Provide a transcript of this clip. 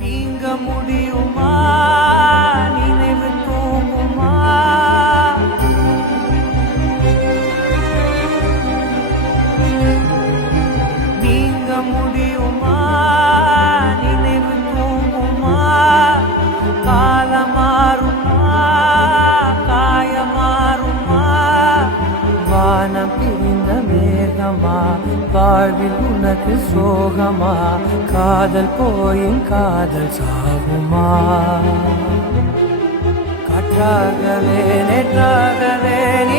நீங்க முடியுமா நினைவு தூங்குமா நீங்க முடியுமா நினைவு தூங்குமா காலமாறுமா காயமாறுமா வானம் பிரிந்த மேகமா வாழ்வில் உனக்கு சோகமா காதல் போயின் காதல் சாகுமா காற்றாகவே நேற்றாகவே நீ